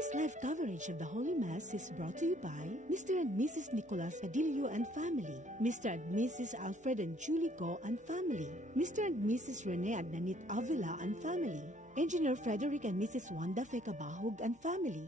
This live coverage of the Holy Mass is brought to you by Mr. and Mrs. Nicolas Cadillo and family, Mr. and Mrs. Alfred and Julie Go and family, Mr. and Mrs. Rene and Nanit Avila and family, Engineer Frederick and Mrs. Wanda Fekabahog and family.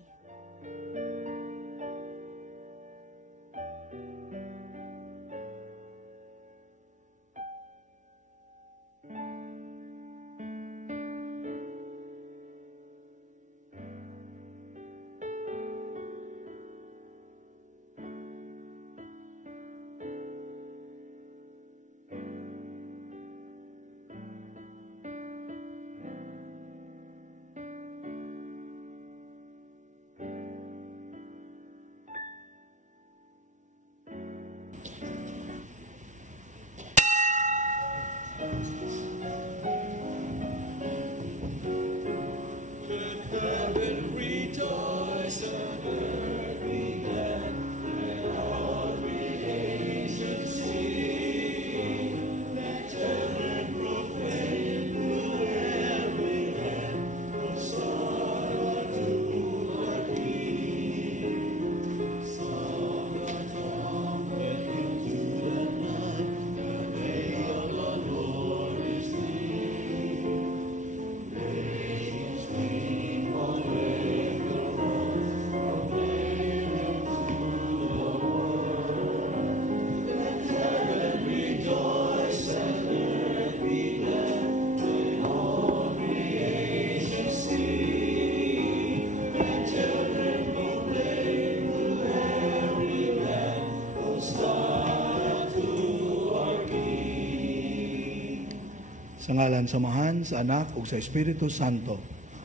Sa ngalan samahan, sa Anak, ug sa Espiritu Santo.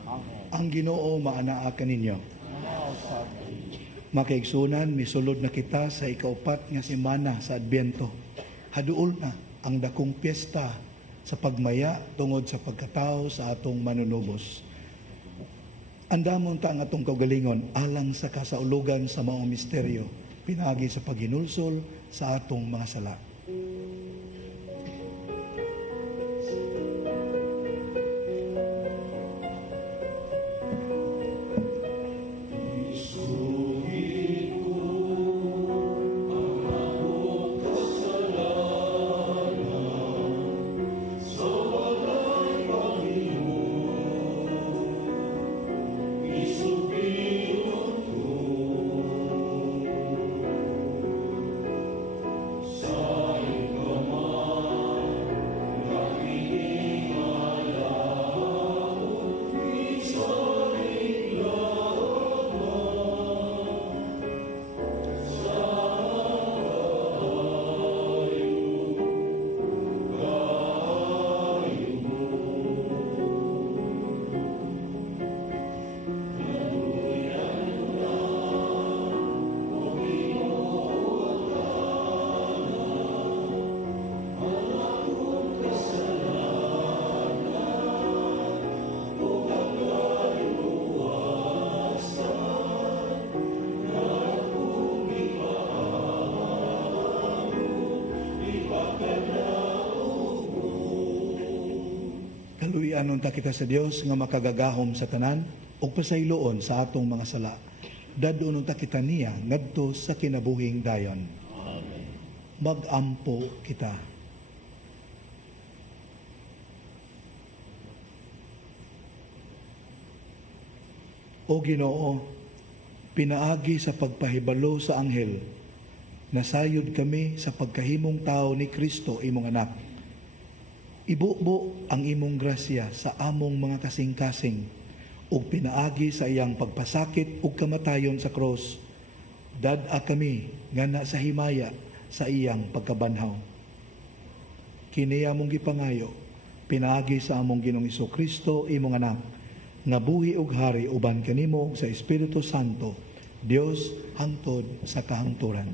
Amen. Ang Ginoo maanaa kaninyo. Makaigsunan, misulod na kita sa ikaupat nga semana sa Adbyento. Haduol na ang dakong piyesta sa pagmaya tungod sa pagkatao sa atong manunubos. Andamon ta ang atong kaugalingon alang sa kasaulugan sa maong misteryo, pinagi sa paghinulsol sa atong mga sala. Kaluyanon ta kita sa Dios nga makagagahom sa tanan ug pasayloon sa atong mga sala. Dadunon ta kita niya ngadto sa kinabuhing dayon. Amen. Magampo kita. O Ginoo, pinaagi sa pagpahibalo sa anghel, nasayod kami sa pagkahimong tao ni Kristo imong anak. Ibubo ang imong grasya sa among mga kasing-kasing ug pinaagi sa iyang pagpasakit ug kamatayon sa krus. Dad-a kami ngana sa himaya sa iyang pagkabanhaw. Kini among gipangayo, pinaagi sa among Ginoong Kristo imong anak, nga buhi ug hari uban kanimo sa Espiritu Santo, Dios hangtod sa kahangturan.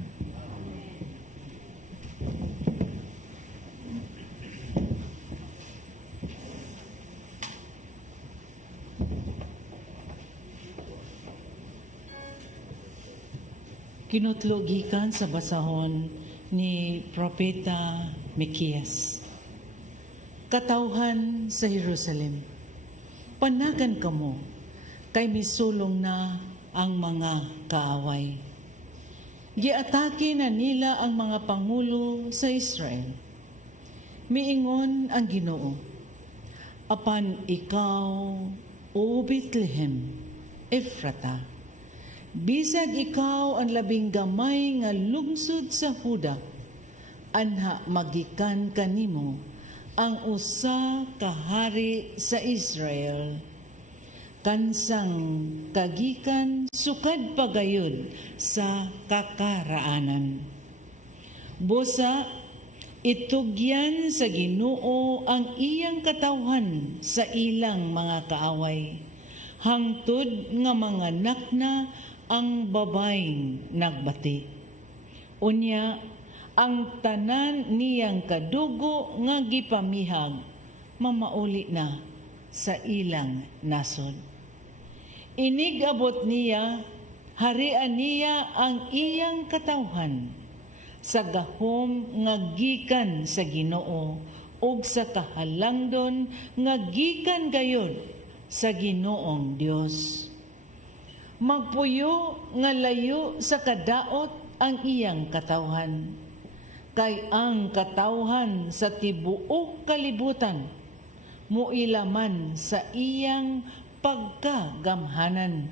Kinutlogikan sa basahon ni Propeta Mikias. Katawhan sa Jerusalem, panagan kamo, kay misulong na ang mga kaaway. Giatake na nila ang mga pangulo sa Israel. Miingon ang Ginoo, apan ikaw, O Bethlehem, Ephrata, bisag ikaw ang labing gamay nga lungsod sa Huda, anha magikan kanimo ang usa ka hari sa Israel, kansang kagikan sukad pagayod sa kakaraanan. Busa, itugyan sa Ginoo ang iyang katawhan sa ilang mga kaaway, hangtod nga mga nakna ang babayng nagbati. Unya, ang tanan niyang kadugo nga gipamihag, mamauli na sa ilang nasod. Inigabot niya, harian niya ang iyang katawhan, sa gahom nga gikan sa Ginoo, ug sa kahalangdon nga gikan gayod sa Ginoong Dios. Magpuyo nga layo sa kadaot ang iyang katawhan, kay ang katawhan sa tibuok kalibutan muilaman sa iyang pagkagamhanan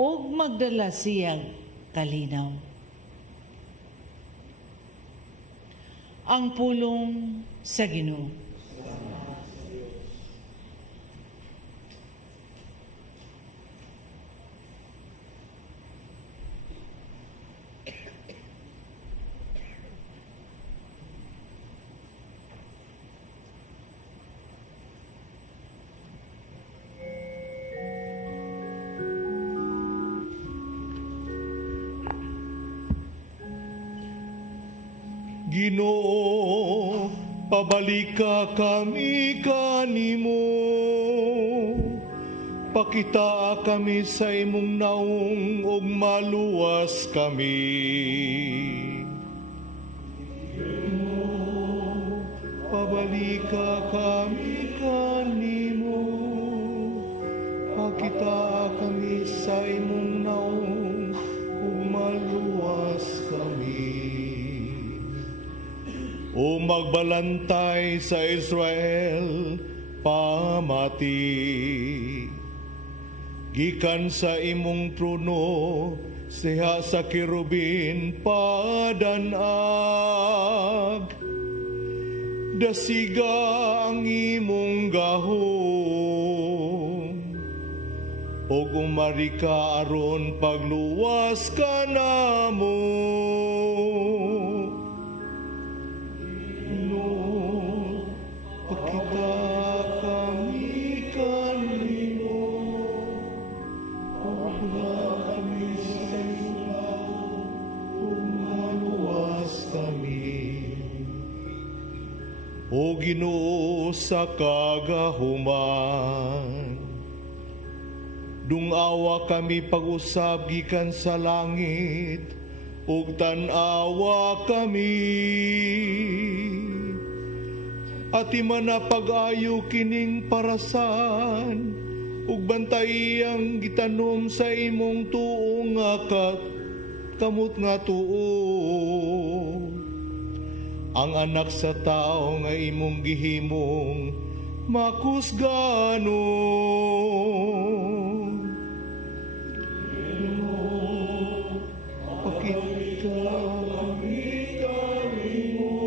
ug magdala siyang kalinaw. Ang pulong sa Ginoo. Ginoo, pabalika kami kanimo, pakita kami sa imong naong ug maluwas kami. Ginoo, pabalika kami kanimo, pakita kami sa imong naong ug maluwas kami. O magbalantay sa Israel, pamati. Gikan sa imong trono, siha sa kirubin padanag. Dasiga ang imong gahom, og umari ka aron pagluwas ka namo. O Ginoo sa kagahuman, dungawa kami pag-usab gikan sa langit, ug tan-awa kami. At man na pag-ayo kining parasan, ug bantay ang gitanom sa imong tuong nga kamot nga tuo. Ang anak sa tao nga imong gihimong makusganon. Pakita kami kanimo,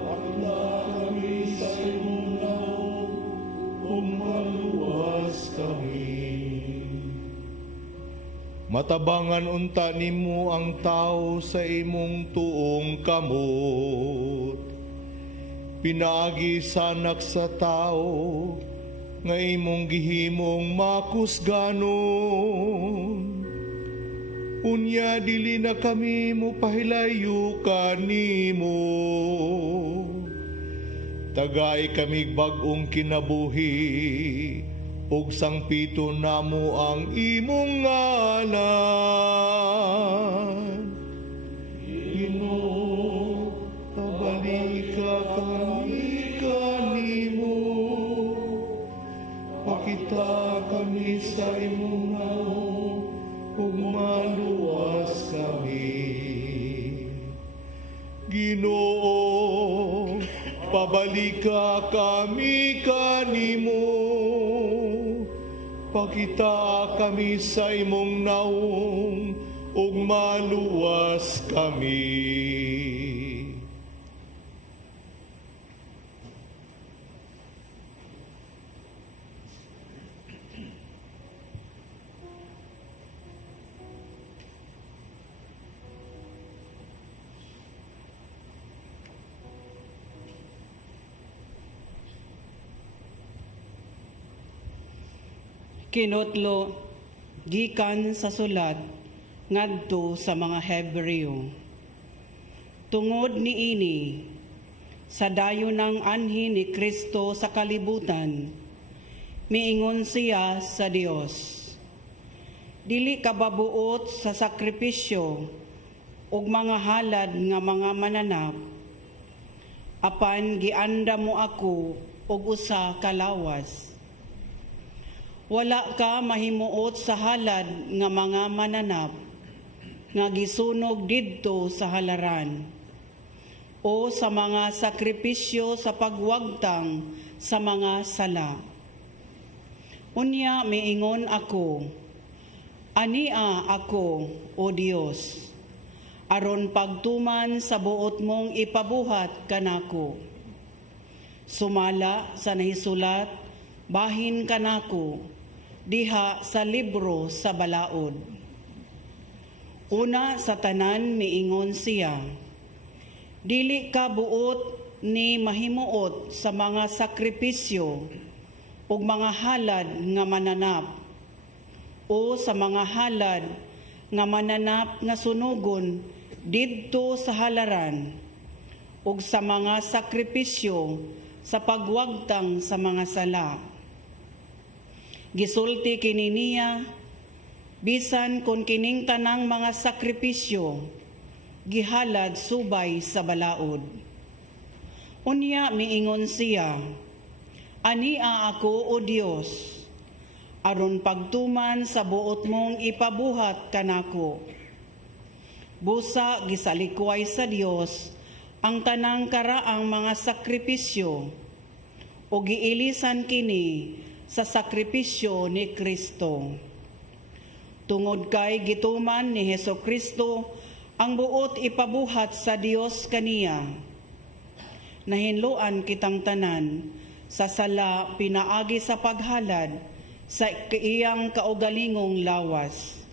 akla kami sa imong naong, umaluwas kami. Matabangan unta nimo ang tao sa imong tuong kamot. Pinaagi sanak sa tao nga imong gihimong makusganon. Unya dili na kami mo pahilayo kanimo. Tagay kami bag-ong kinabuhi, ug sangpito namo ang imong ngalan. Ginoo, pabalika kami kanimo, pakita kami sa imong ngalan. Ginoo, pabalika kami kanimo, pakita kami sa imong naong, ug maluwas kami. Kinutlo gikan sa sulat ngadto sa mga Hebreo. Tungod niini, sa dayon ng anhi ni Kristo sa kalibutan, miingon siya sa Dios. Dili kababuot sa sakripisyo ug mga halad nga mga mananap, apan gianda mo ako og usa ka lawas. Wala ka mahimuot sa halad nga mga mananap nga gisunog didto sa halaran o sa mga sakripisyo sa pagwagtang sa mga sala. Unya miingon ako, ania ako, O Dios, aron pagtuman sa buot mong ipabuhat kanako. Sumala sa nahisulat, bahin kanako, diha sa libro sa balaod. Una sa tanan miingon siya, dili ka buot ni mahimuot sa mga sakripisyo ug mga halad nga mananap o sa mga halad nga mananap nga sunugon didto sa halaran ug sa mga sakripisyo sa pagwagtang sa mga sala. Gisulti kini niya, bisan kon kining tanang mga sakripisyo, gihalad subay sa balaod. Unya miingon siya, ania ako, O Dios, aron pagtuman sa buot mong ipabuhat kanako. Busa gisalikway sa Dios ang tanang karaang mga sakripisyo o giilisan kini sa sakripisyo ni Kristo. Tungod kay gituman ni Hesukristo ang buot ipabuhat sa Dios kaniya. Nahinluan kitang tanan sa sala pinaagi sa paghalad sa iyang kaugalingong lawas.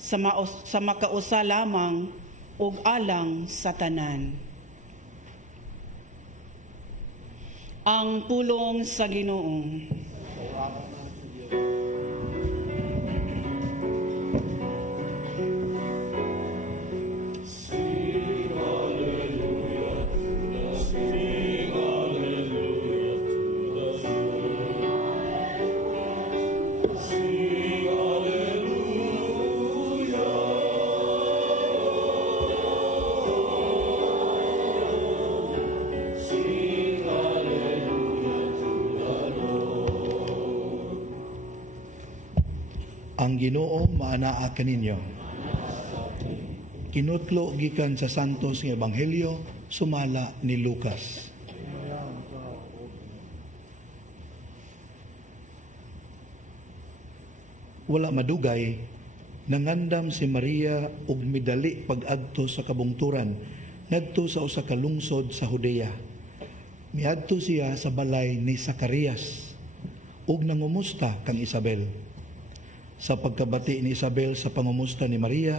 Sa makausa lamang ug alang sa tanan. Ang pulong sa Ginoo. Ang Ginoo maanaa kaninyo. Kinutlo gikan sa santos nga ebanghelyo sumala ni Lucas. Wala madugay, nangandam si Maria ug midali pag-adto sa kabungturan ngadto sa usa ka lungsod sa Judea. Miadto siya sa balay ni Zacarias ug nangumusta kang Isabel. Sa pagkabati ni Isabel sa pangumusta ni Maria,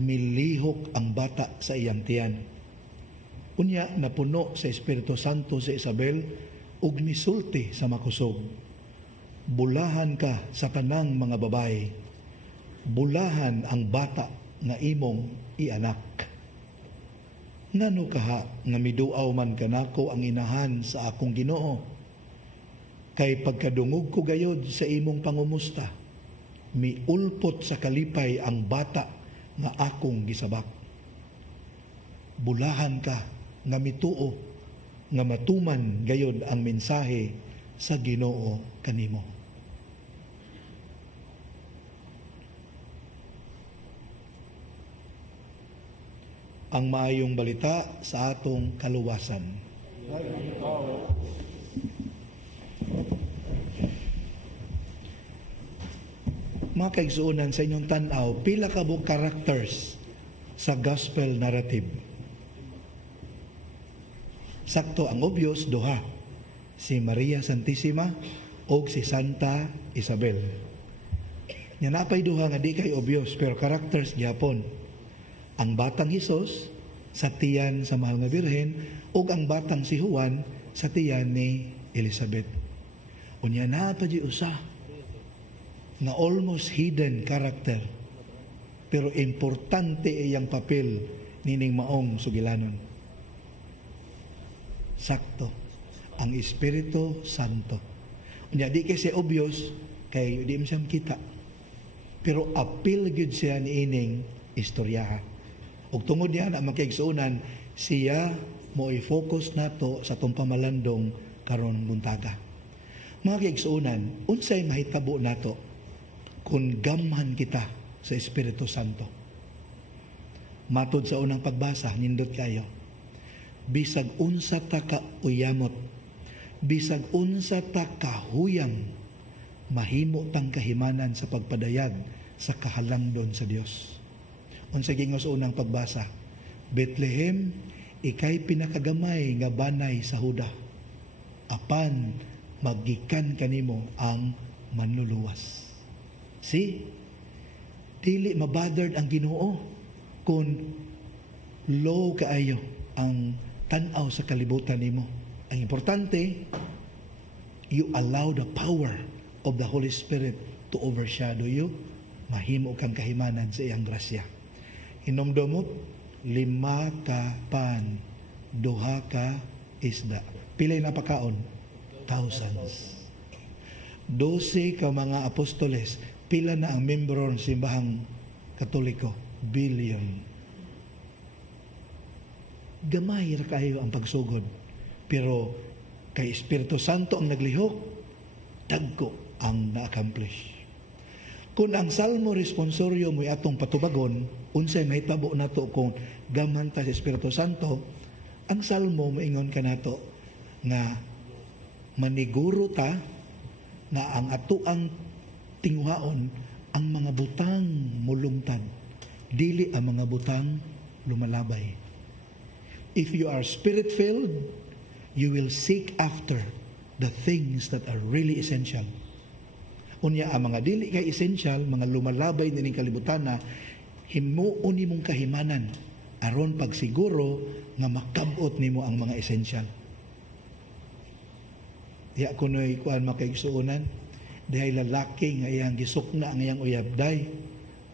milihok ang bata sa iyang tiyan. Unya napuno sa Espiritu Santo si Isabel ug misulti sa makusog. Bulahan ka sa tanang mga babae. Bulahan ang bata nga imong ianak. Ngano kaha nga miduaw man kanako ang inahan sa akong Ginoo? Kay pagkadungog ko gayod sa imong pangumusta, miulpot sa kalipay ang bata nga akong gisabak. Bulahan ka nga mituo, nga matuman gayod ang mensahe sa Ginoo kanimo. ang maayong balita sa atong kaluwasan. Mga kaigsuunan, sa inyong tanaw, pila ka bu characters sa gospel narrative? Sakto ang obvious, duha. Si Maria Santissima o si Santa Isabel. Yan napay duha nga di kay obvious, pero characters gyapon. Ang batang Hesus sa tiyan sa mahal nga Birhen o ang batang si Juan sa tiyan ni Elizabeth. Unya na pa di usa na almost hidden character, pero importante iyang papel nining maong sugilanon. Sakto, ang Espiritu Santo. Unya di kasi obvious, kay di mo siyang kita. Pero appeal gyud siya ni ining istorya. Ug tungod niya na makigsuunan, siya mo i-focus nato sa tong pamalandong karon buntaga. Mga kaigsuunan, unsay mahitabo nato kung gamhan kita sa Espiritu Santo? Matod sa unang pagbasa, nindot kayo. Bisag unsa ta ka uyamot, bisag unsa ta kahuyang, mahimo tang kahimanan sa pagpadayag sa kahalangdon sa Dios. Unsa gingos unang pagbasa, Bethlehem, ikay pinakagamay nga banay sa Huda. Apan magikan kanimo ang manluluwas. See? Dili mabothered ang Ginoo kung low kaayo ang tanaw sa kalibutan nimo. Ang importante, you allow the power of the Holy Spirit to overshadow you. Mahimo kang kahimanan sa iyang grasya. Hinomdomot, 5 ka pan, 2 ka isda. Pilay na pakaon? Thousands. 12 ka mga apostoles. Pila na ang membro ng simbahang Katoliko? Billion. Gamay ra kayo ang pagsugod. Pero kay Espiritu Santo ang naglihok, dagko ang na-accomplish. Kung ang Salmo responsoryo mo atong patubagon, unsay mahitabo nato kung gamhan ta sa Espiritu Santo, ang Salmo moingon ka nato nga maniguro ta nga ang atuang tinguhaon ang mga butang mulungtad, dili ang mga butang lumalabay. If you are Spirit-filled, you will seek after the things that are really essential. Unya ang mga dili kay essential, mga lumalabay nining kalibutan na himuon nimong kahimanan aron pagsiguro nga makabot nimo ang mga essential. Diya kunoy kuan makaigsuonan, dihay lalaki nga iyang gisukna ang iyang uyabday,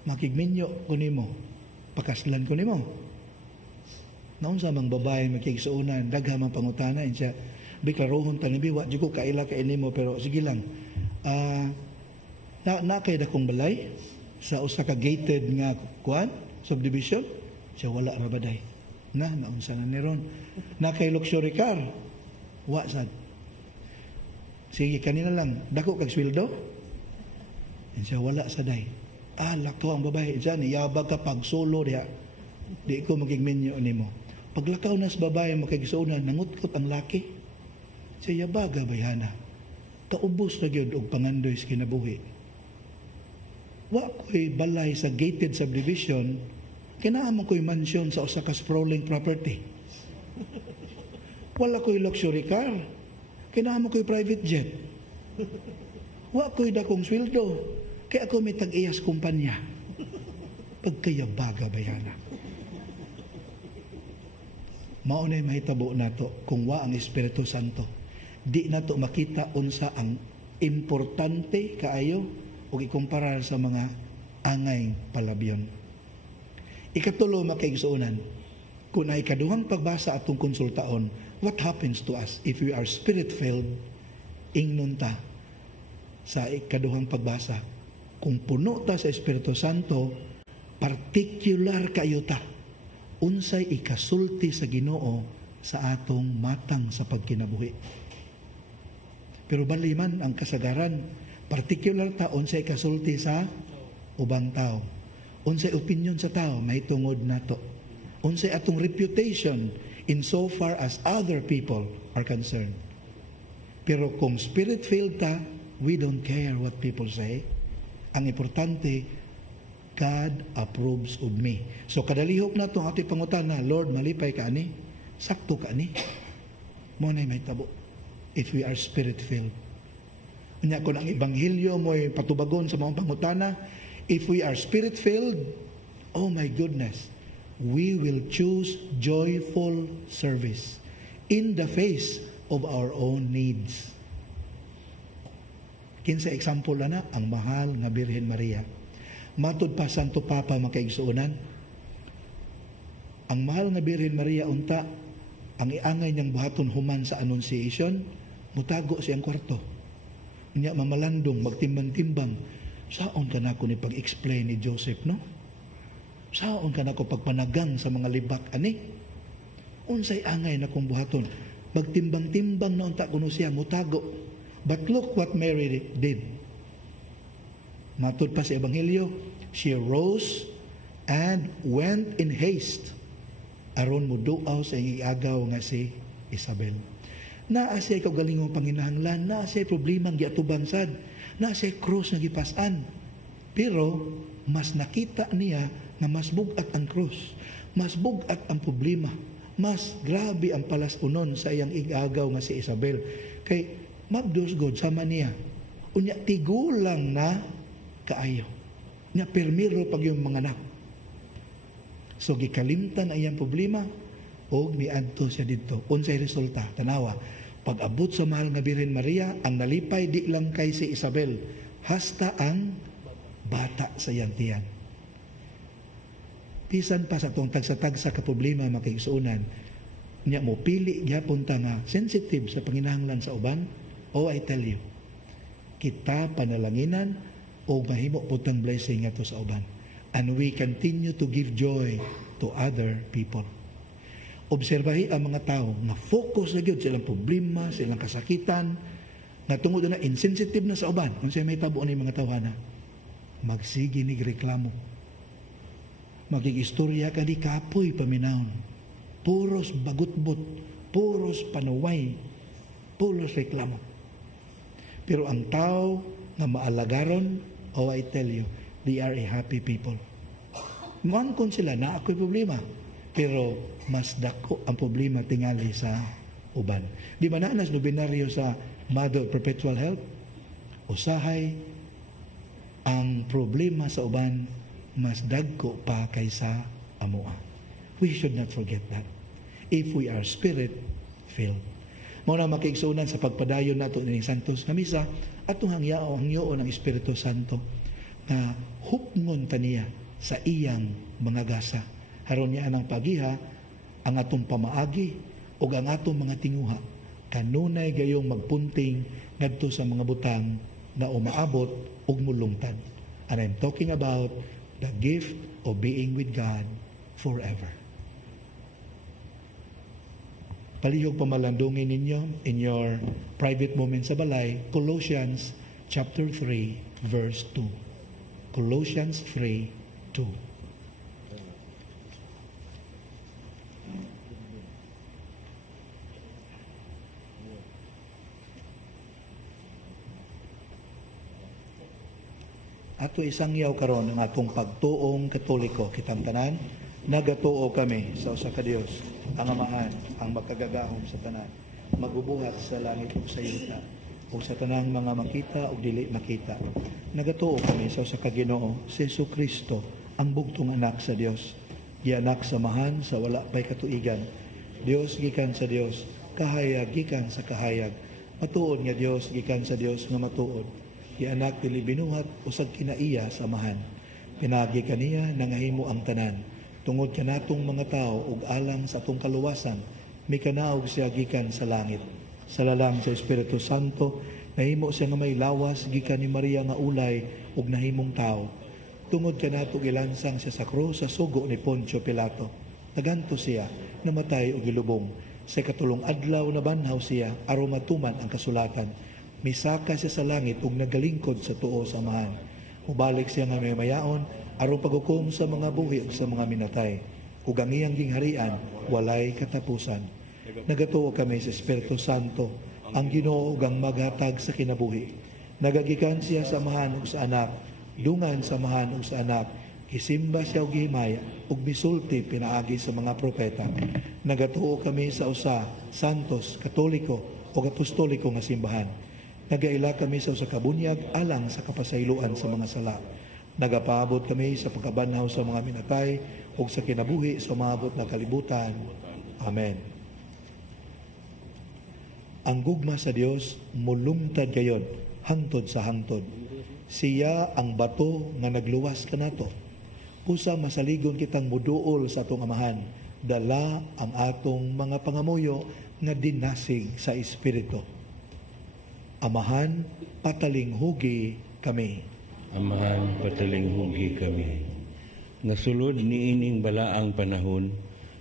makigminyo kunimo, pakaslan kunimo. Naunsa mang babae makigsuonan, dagha man pangutana insya, biklarohon tanibi wa jud ko kaila kay nimo, pero sige lang. Na kay dakong balay sa usa ka gated nga kuan subdivision, siya wala ra baday. Naunsa na ni ron. Na kay luxury car, wa sad. Sige, kanina lang, dako kag sweldo? Siya wala sa day. Lakaw ang babae. Diyan, iyabag ka pag solo diya. Di ko magigminyo ni mo. Paglakaw na sa babae, makigsuunan, nangutkot ang laki. Siya yabaga, bayhana. Kaubos na yun og pangandoy sa kinabuhi. Wa ko'y balay sa gated subdivision, kinaaman ko'y mansion sa usa ka sprawling property. Wala ko'y luxury car. Kinahanglan ko'y private jet. Wa ko'y dakong sweldo. Kaya ako may tag-iyas kumpanya. Pagkayabaga bayana. Maunay mahitabo nato kung wa ang Espiritu Santo. Di nato makita unsa ang importante kaayo o ikumparar sa mga angay palabyon. Ikatulo makaigsuunan, kung ay kaduhang pagbasa atong konsultaon, what happens to us if we are Spirit-filled? Ingnon ta sa ikaduhang pagbasa. Kung puno ta sa Espiritu Santo, particular kayo ta. Unsay ikasulti sa Ginoo sa atong matang sa pagkinabuhi. Pero baliman ang kasagaran, particular ta unsay ikasulti sa ubang tao. Unsay opinion sa tao, may tungod nato. Unsay atong reputation in so far as other people are concerned. Pero kung spirit-filled ta, we don't care what people say. Ang importante, God approves of me. So kadalihok na itong ating pangutana, Lord, malipay ka ani? Sakto ka ani? Mo na may tabo. If we are spirit-filled. Kanya kung ang Ebanghelyo mo'y patubagon sa mga pangutana, if we are spirit-filled, oh my goodness, we will choose joyful service in the face of our own needs. Kinsa example na ang mahal nga Birhen Maria. Matud pa Santo Papa makaigsuunan, ang mahal nga Birhen Maria unta, ang iangay niyang buhaton human sa Annunciation, mutago siyang kwarto. Niya mamalandong, magtimbang-timbang, saon ka na ako ni pag-explain ni Joseph, no? Saon ka na ako pagpanagang sa mga libak, ani? Unsay angay na kong buhaton, magtimbang-timbang na unta kuno siya, mutago. But look what Mary did. Matud pa sa Ebanghelyo, she rose and went in haste aron muduaw sa iagaw nga si Isabel. Naa siya kaugalingong panginahanglan, naa siya problemang giatubang sad, naa siya krus nga gipasan. Pero mas nakita niya na mas bugat ang krus, mas bugat ang problema, mas grabe ang palasunon sa iyang igagaw nga si Isabel. Kay mabdos God sama niya, unya tigulang na kaayo. Nya permiro pag yung mga anak. So gikalimtan ang iyang problema o miadto siya dito. Unsay resulta? Tanawa, pag-abot sa mahal nga Birhen Maria, ang nalipay di lang kay si Isabel, hasta ang bata sa iyang tiyan. Pisan pa sa itong tagsa-tagsa ka problema makigsuunan, niya mo pili gyapon ta nga sensitive sa panginahanglan sa uban. Oh, I tell you, kita panalanginan o mahimo putang blessing ato sa uban. And we continue to give joy to other people. Obserbahi ang mga tao na focus na gyud sa ilang problema, sa ilang kasakitan, na tungod na insensitive na sa uban. Kung siya may tabo na yung mga tawana, magsige ni reklamo. Magigistorya ka di kapoy paminahon. Puros bagutbot, puros panuway, puros reklamo. Pero ang tao na maalagaron, oh I tell you, they are a happy people. Mangkon sila na ako'y problema, pero mas dako ang problema tingali sa uban. Di ba nanas no binaryo sa Mother of Perpetual Help? Usahay ang problema sa uban mas dagko pa kaysa amoa. We should not forget that. If we are spirit-filled. Muna makigsuunan sa pagpadayon nato ni Santos na misa, atong hangyoon ng Espiritu Santo na hukngon taniya sa iyang mga gasa. Haron niya anang pagiha ang atong pamaagi o ang atong mga tinguha. Kanunay gayong magpunting ngadto sa mga butang na umaabot ug mulungtad. And I'm talking about the gift of being with God forever. Palihog pamalandungin ninyo in your private moment sa balay, Colossians chapter 3, verse 2. Colossians 3, 2. Ato isang yaw karon ang atong pagtuong Katoliko, kitang tanan, nagatuo kami sa usa ka Dios, ang Amahan, ang makagagahom sa tanan, magubuhat sa langit ug sa yuta, ug sa tanang mga makita ug dili makita. Nagatuo kami sa usa ka Ginoo, si Jesucristo, ang bugtong anak sa Dios, gianak sa Amahan sa wala pay katuigan. Dios gikan sa Dios, kahayag gikan sa kahayag. Matuod nga Dios gikan sa Dios nga matuod. Gianak dili binuhat usag kinaiya sa Amahan. Pinagi kaniya nangahimo ang tanan. Tungod kanatong mga tao ug alang sa atong kaluwasan, may kanaog siya gikan sa langit. Sa lalang sa Espiritu Santo, nahimo siya nga may lawas gikan ni Maria nga ulay ug nahimong tao. Tungod kanato gilansang siya sa krus sa sugo ni Poncio Pilato. Naganto siya, namatay ug gilubong. Sa katulong adlaw na banhaw siya aron matuman ang kasulatan. Misaka siya sa langit ug nagalingkod sa tuo sa Amahan. Mubalik siya nga may mayaon aron paghukom sa mga buhi ug sa mga minatay. ug ang iyang gingharian walay katapusan. Nagatuo kami sa Espiritu Santo, ang Ginoo ug ang maghatag sa kinabuhi. Nagagikan siya sa amahan ug sa anak, dungan sa amahan ug sa anak, isimba siya og gihimaya ug misulti pinaagi sa mga propeta. Nagatuo kami sa usa, santos, katoliko ug apostoliko nga simbahan. Nagaila kami sa usa ka bunyag alang sa kapasayloan sa mga sala. Nagapaabot kami sa pagkabanhaw sa mga minatay ug sa kinabuhi sa maabot na kalibutan. Amen. Ang gugma sa Dios mulumtad gayon hangtod sa hangtod. Siya ang bato nga nagluwas kanato. Usa masaligon kitang muduol sa atong amahan, dala ang atong mga pangamuyo nga dinasig sa Espiritu. Amahan, patalinghugi kami. Amahan, patalinghugi kami. Nasulod ni ining balaang panahon,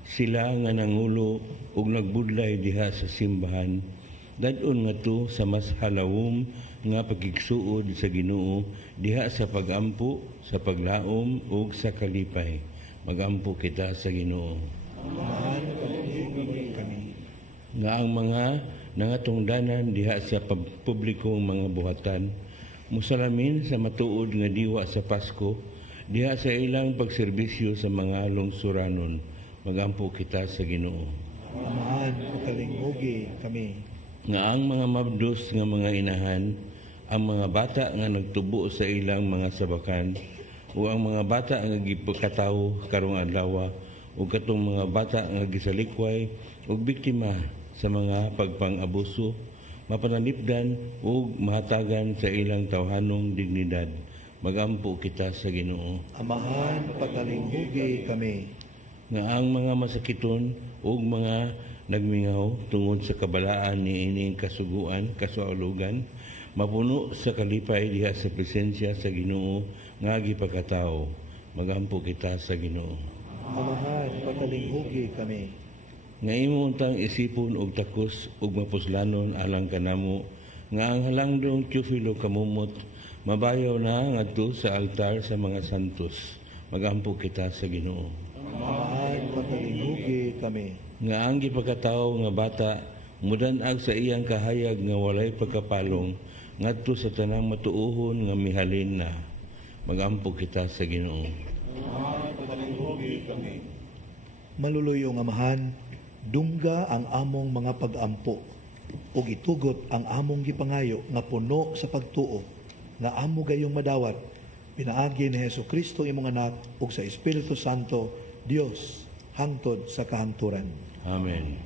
sila nga nangulo ug nagbudlay diha sa simbahan, dadon nga to sa mas halawom nga pagigsuod sa Ginoo diha sa pagampo, sa paglaom ug sa kalipay. Magampo kita sa Ginoo. Amahan, patalinghugi kami. Nga ang mga nangatungdanan diha sa publikong mga buhatan, musalamin sa matuod nga diwa sa Pasko, diha sa ilang pagserbisyo sa mga lungsuranon. Magampo kita sa Ginoo. Amahan, patalinghugi kami. Nga ang mga mabdos nga mga inahan, ang mga bata nga nagtubo sa ilang mga sabakan, o ang mga bata nga gipakataw karong adlaw, o katong mga bata nga gisalikway o biktima sa mga pagpang-abuso, mapanalipdan o mahatagan sa ilang tawhanong dignidad. Magampo kita sa Ginoo. Amahan, patalinghugi kami. Nga ang mga masakiton o mga nagmingaw tungod sa kabalaan ni ining kasuguan, kasualugan, mapuno sa kalipay diha sa presensya sa Ginoo nga gipakatao. Magampo kita sa Ginoo. Amahan, patalinghugi kami. Nga imo untang isipon og takos ug mapuslanon alang kanamo, nga ang halangdong Teofilo kamumot mabayaw na ngadto sa altar sa mga santos. Magampo kita sa Ginoo. Amahan, patalinghugi kami. Nga ang gipagkatao nga bata mudan-ag sa iyang kahayag nga walay pagkapalong ngadto sa tanang matuohon nga mihalin na. Magampo kita sa Ginoo. Amahan, patalinghugi kami. Maluluyong amahan, dungga ang among mga pag-ampo ug itugot ang among gipangayo nga puno sa pagtuo nga amo gayong madawat pinaagi ni Hesukristo imong anak ug sa Espiritu Santo Dios hangtod sa kahangturan. Amen.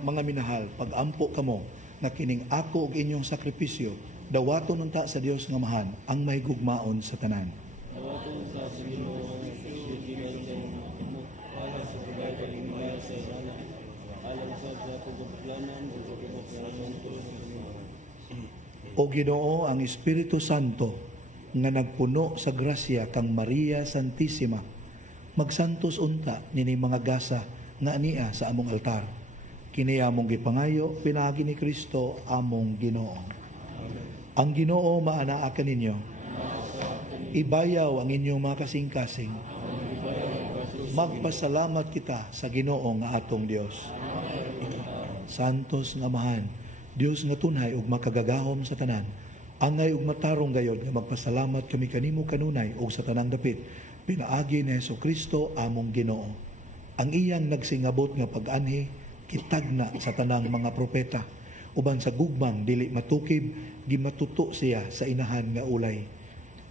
Mga minahal, pag-ampo kamo na kining ako ug inyong sakripisyo, dawaton unta sa Dios nga mahan ang mahigugmaon sa tanan. O Ginoo, ang Espiritu Santo nga nagpuno sa grasya kang Maria Santissima, magsantos unta nini mga gasa nga ania sa among altar. Kini among gipangayo pinaagi ni Kristo among Ginoo. Ang Ginoo maanaa kaninyo. Ibayaw ang inyong mga kasing-kasing. Magpasalamat kita sa Ginoo nga atong Dios. Santos nga Amahan, Dios nga tunay ug makagagahom sa tanan, angay ug matarong gayod nga magpasalamat kami kanimo kanunay ug sa tanang dapit, pinaagi ni Hesukristo among Ginoo. Ang iyang nagsingabot nga pag-anhi, kitagna sa tanang mga propeta, uban sa gugmang dili matukib, gimatuto siya sa inahan nga ulay.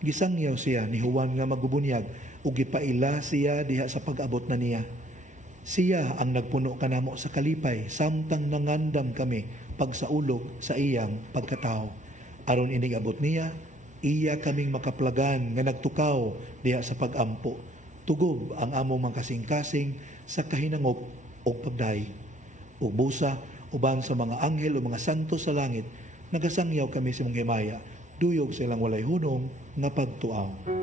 Gisangyaw siya ni Juan nga magubunyag ug gipaila siya diha sa pag-abot na niya. Siya ang nagpuno kanamo sa kalipay samtang nangandam kami pagsaulog sa iyang pagkatao. Aron ining abot niya, iya kaming makaplagan nga nagtukaw diha sa pag-ampo. Tugob ang among mga kasing-kasing sa kahinangop o pagday. Ug busa uban sa mga anghel o mga santo sa langit, nagasangyaw kami sa mong himaya, duyog sa ilang walay hunong nga pagtuaw.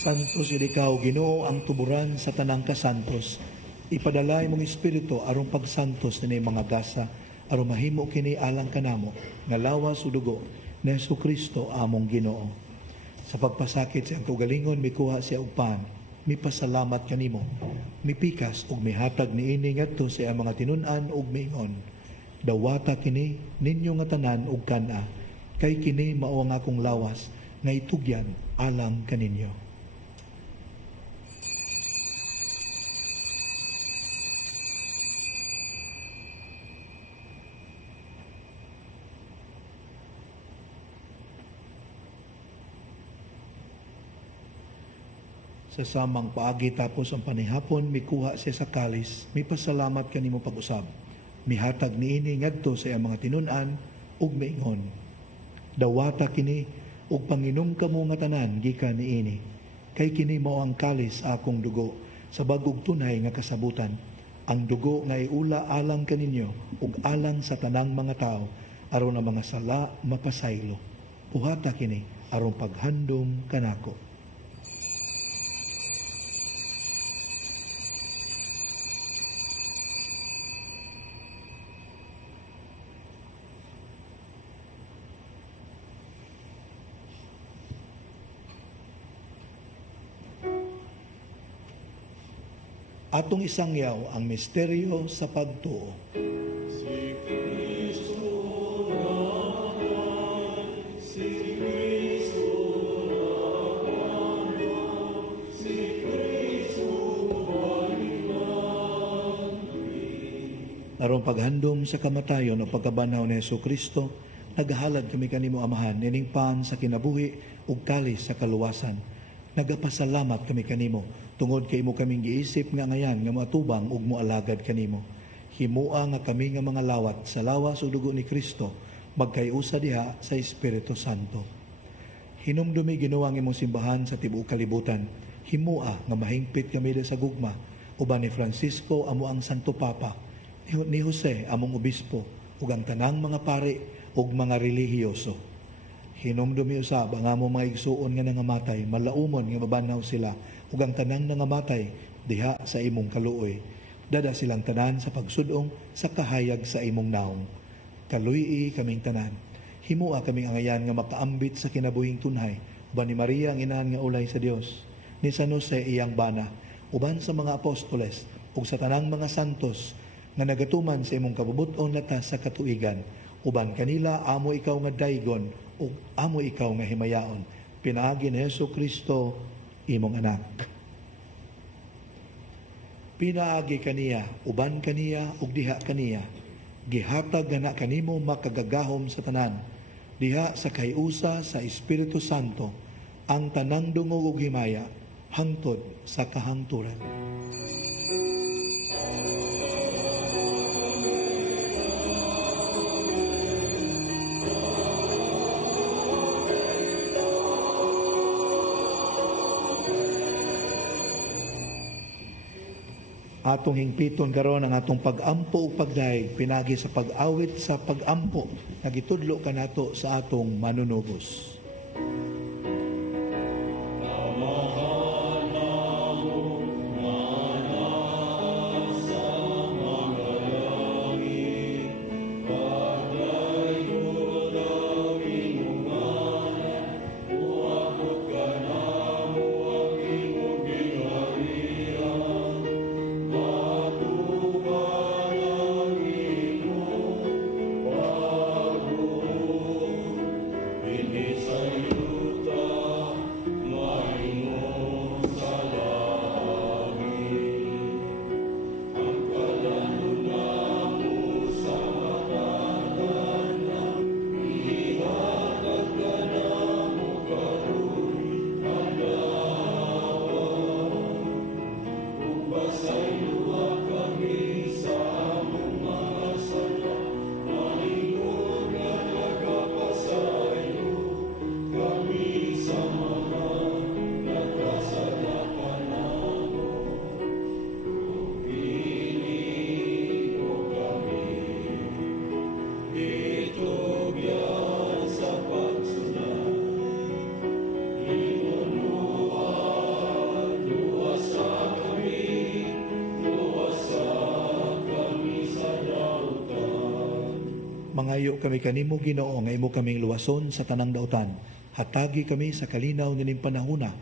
Santos ikaw, Ginoo, ang tuburan sa tanang kasantos. Ipadalay mong Espiritu arong pagsantos ni mga gasa, arong mahimo kini alang kanamo, nga lawas o dugo ni Hesukristo among Ginoo. Sa pagpasakit sa kaugalingon, mikuha siya og pan, mipasalamat kanimo, mipikas ug mihatag niini ngadto sa iyang mga tinun-an ug miingon. Dawata kini ninyo nga tanan ug kana, kay kini mao ang akong lawas nga itugyan alang kaninyo. Sa samang paagi tapos ang panihapon, mikuha siya sa kalis, mipasalamat kanimo pag-usab. Mihatag niini ngadto sa iyang mga tinun-an ug miingon. Dawata kini ug panginom kamo nga tanan gikan niini. Kay kini mao ang kalis akong dugo sa bag-ong tunay nga kasabutan. Ang dugo nga iula alang kaninyo ug alang sa tanang mga tao aron ang mga sala mapasaylo. Puhata kini aron paghandom kanako. Atong isangyaw ang misteryo sa pagtuo. Si Kristo naman, si Kristo naman, si Kristo paliman. Aron paghandom sa kamatayon o pagkabanaw ni Hesukristo, naghalad kami kanimo Amahan, nining pan sa kinabuhi ug kalis sa kaluwasan. Nagapasalamat kami kanimo, tungod kay imo kaming giisip nga ngayan nga matubang ug moalagad kanimo. Himua nga kami nga mga lawat sa lawas ug dugo ni Kristo, magkayusa diha sa Espiritu Santo. Hinumdumi Ginoo ang imong simbahan sa tibuok kalibutan. Himua nga mahingpit kami sa gugma, uban ni Francisco amo ang Santo Papa, ni Jose among obispo, ug ang tanang mga pari ug mga relihiyoso. Hinumdumi usab ang among mga igsuon nga nangamatay, malaumon nga mabanaw sila, ug ang tanang nangamatay diha sa imong kaluoy. Dada silang tanan sa pagsudong sa kahayag sa imong naong. Kaluy kaming tanan. Himua kaming angayan nga makaambit sa kinabuhing tunhay, uban ni Maria ang inahan nga ulay sa Dios, ni San Jose iyang bana, uban sa mga apostoles, ug sa tanang mga santos nga nagatuman sa imong kabubuton latas sa katuigan, uban kanila amo ikaw nga daygon ug amo ikaw nga himayaon. Pinaagi ni Jesucristo imong anak. Pinaagi kaniya, uban kaniya ug diha kaniya. Gihatag gana kanimo makagagahom sa tanan. Diha sa kayusa sa Espiritu Santo ang tanang dungog ug himaya hangtod sa kahangturan. Atong hingpiton karon ang atong pag-ampo ug pagdaig pinagi sa pag-awit sa pag-ampo nagitudlo kanato sa atong manunubos. Mangayo kami kanimo Ginoo nga imo kaming luwason sa tanang dautan. Hatagi kami sa kalinaw nining panahuna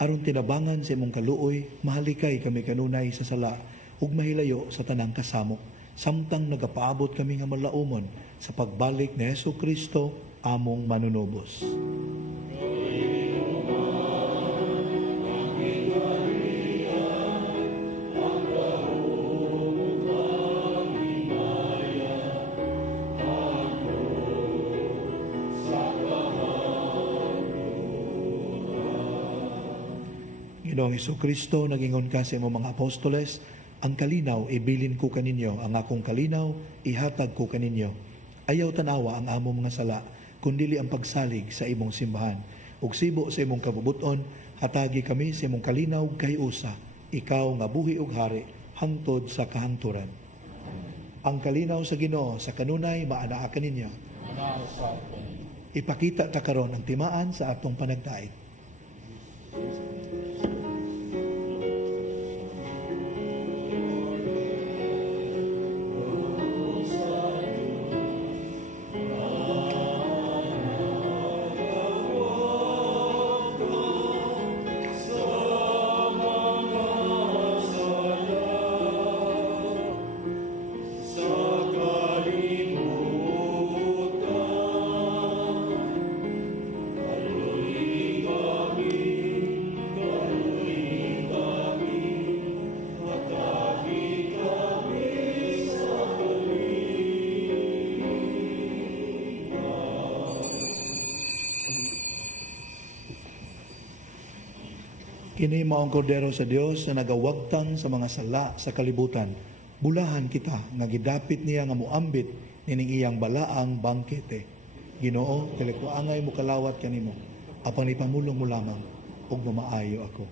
aron tinabangan sa imong kaluoy, mahalikay kami kanunay sa sala ug mahilayo sa tanang kasamok. Samtang nagapaabot kami nga malaumon sa pagbalik ni Jesucristo among manunubos. Ginoong Jesucristo, nagingon ka sa imong mga apostoles, ang kalinaw ibilin ko kaninyo, ang akong kalinaw ihatag ko kaninyo. Ayaw tanawa ang among mga sala, kundili ang pagsalig sa imong simbahan. Ug sibo sa imong kabubuton, hatagi kami sa imong kalinaw kay usa, ikaw nga buhi ug hari, hangtod sa kahangturan. Ang kalinaw sa Ginoo sa kanunay maanaa kaninyo. Ipakita ta karon ang timaan sa atong panagdait. Kini mao ang kordero sa Dios na nagawagtang sa mga sala sa kalibutan. Bulahan kita nga gidapit niya nga muambit nining iyang balaang bangkete. Ginoo, kalikuangay mo kalawat kanimo. Apang ipamulong mo lamang ug mamaayo ako.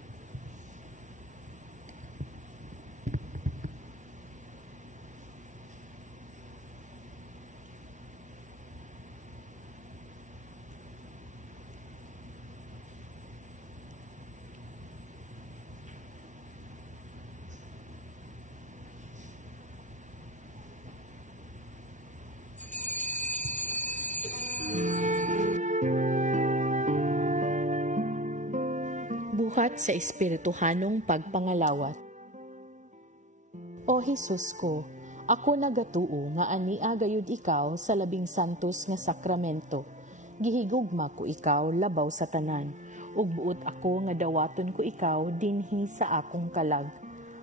Sukat sa espirituhanong pagpangalawat. O Jesus ko, ako nagatuo nga ania gayud ikaw sa labing santos nga sakramento. Gihigugma ko ikaw labaw sa tanan, ug buot ako nga dawaton ko ikaw dinhi sa akong kalag.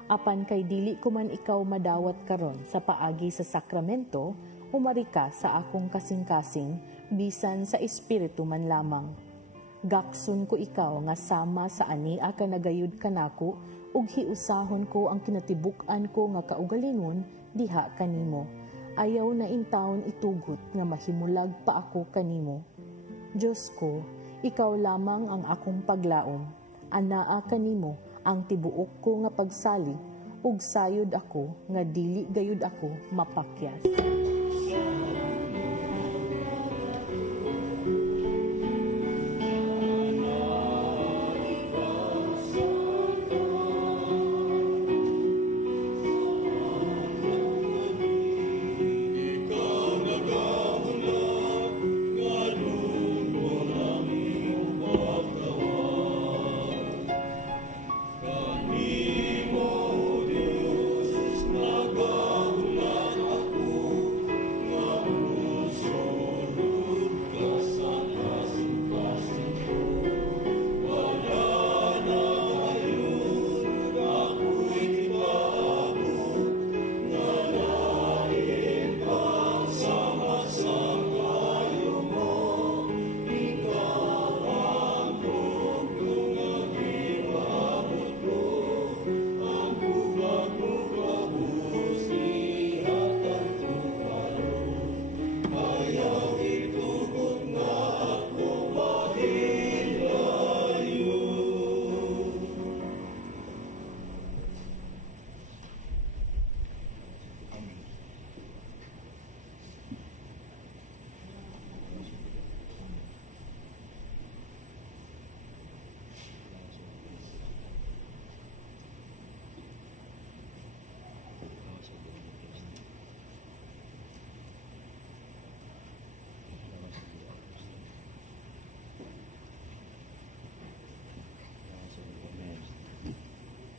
Apan kay dili ko man ikaw madawat karon sa paagi sa sakramento, umari ka sa akong kasing-kasing, bisan sa espiritu man lamang. Gakson ko ikaw nga sama sa ania ka nagayud kanako, ug hiusahon ko ang kinatibuk-an ko nga kaugalingon diha kanimo. Ayaw na intawon itugot nga mahimulag pa ako kanimo. Diyos ko, ikaw lamang ang akong paglaom. Anaa kanimo ang tibuok ko nga pagsalig, ug sayod ako nga dili gayud ako mapakyas.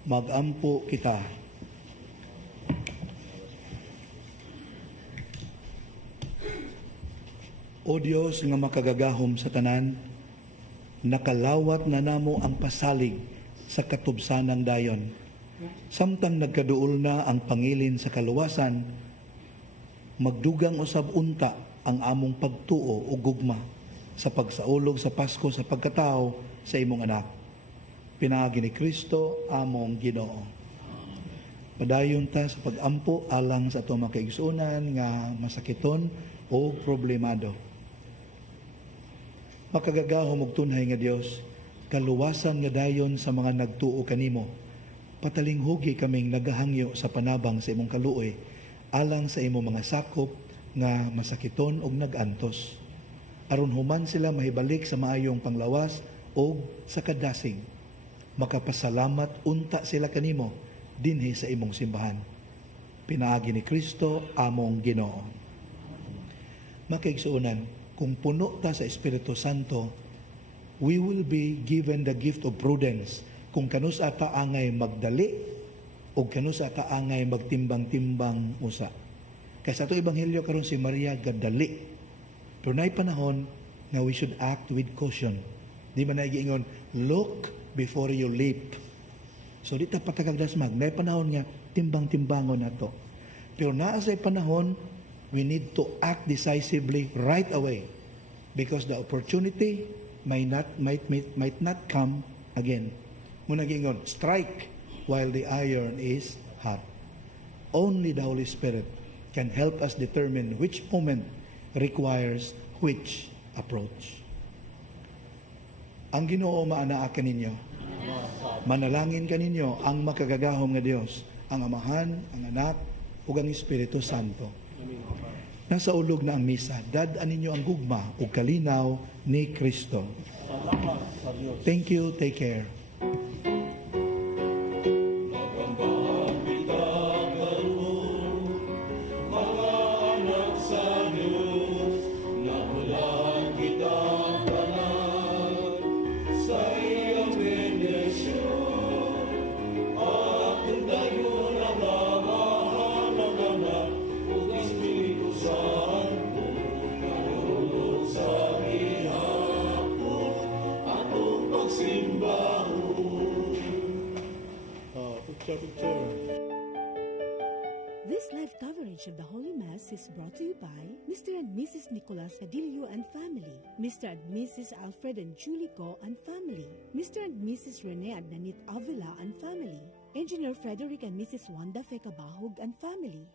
Magampo kita. O Diyos nga makagagahom sa tanan, nakalawat na namo ang pasalig sa katubsanang dayon. Samtang nagkaduol na ang pangilin sa kaluwasan, magdugang usab unta ang among pagtuo o gugma sa pagsaulog sa Pasko sa pagkatao sa imong anak. Pinaagi ni Kristo among Ginoo. Padayon ta sa pagampo alang sa atong mga kaigsuonan nga masakiton o problemado. Makagagahom og tunhay nga Dios, kaluwasan nga dayon sa mga nagtuo kanimo. Patalinghugi kaming nagahangyo sa panabang sa imong kaluoy alang sa imong mga sakop nga masakiton og nagantos. Aron human sila mahibalik sa maayong panglawas o sa kadasig. Makapasalamat unta sila kanimo dinhi sa imong simbahan. Pinaagi ni Kristo among Ginoo. Makaigsuonan, kung puno ta sa Espiritu Santo, we will be given the gift of prudence. Kung kanus ata angay magdali o kanus ata angay magtimbang-timbang usa. Kaya sa ito Ebanghelyo karon si Maria gadali. Pero na'y panahon na we should act with caution. Di ba naigiingon, look before you leap. So di ta patagagdasmag. Na'y panahon nga timbang-timbangon na to. Pero naa sa panahon, we need to act decisively right away because the opportunity might not come again. Muna gingon, strike while the iron is hot. Only the Holy Spirit can help us determine which moment requires which approach. Ang Ginoo maanaakan ninyo. Manalangin kaninyo ang makagagahom nga Dios, ang Amahan, ang Anak, ug ang Espiritu Santo. Nasa ulog na ang misa, dad-an ninyo ang gugma o kalinaw ni Kristo. Thank you, take care. Sa iyong bendisyon. Catholic Church. This live coverage of the Holy Mass is brought to you by Mr. and Mrs. Nicolas Cadillo and family, Mr. and Mrs. Alfred and Julie Go and family, Mr. and Mrs. Rene and Nanit Avila and family, Engineer Frederick and Mrs. Wanda Fecabahog and family.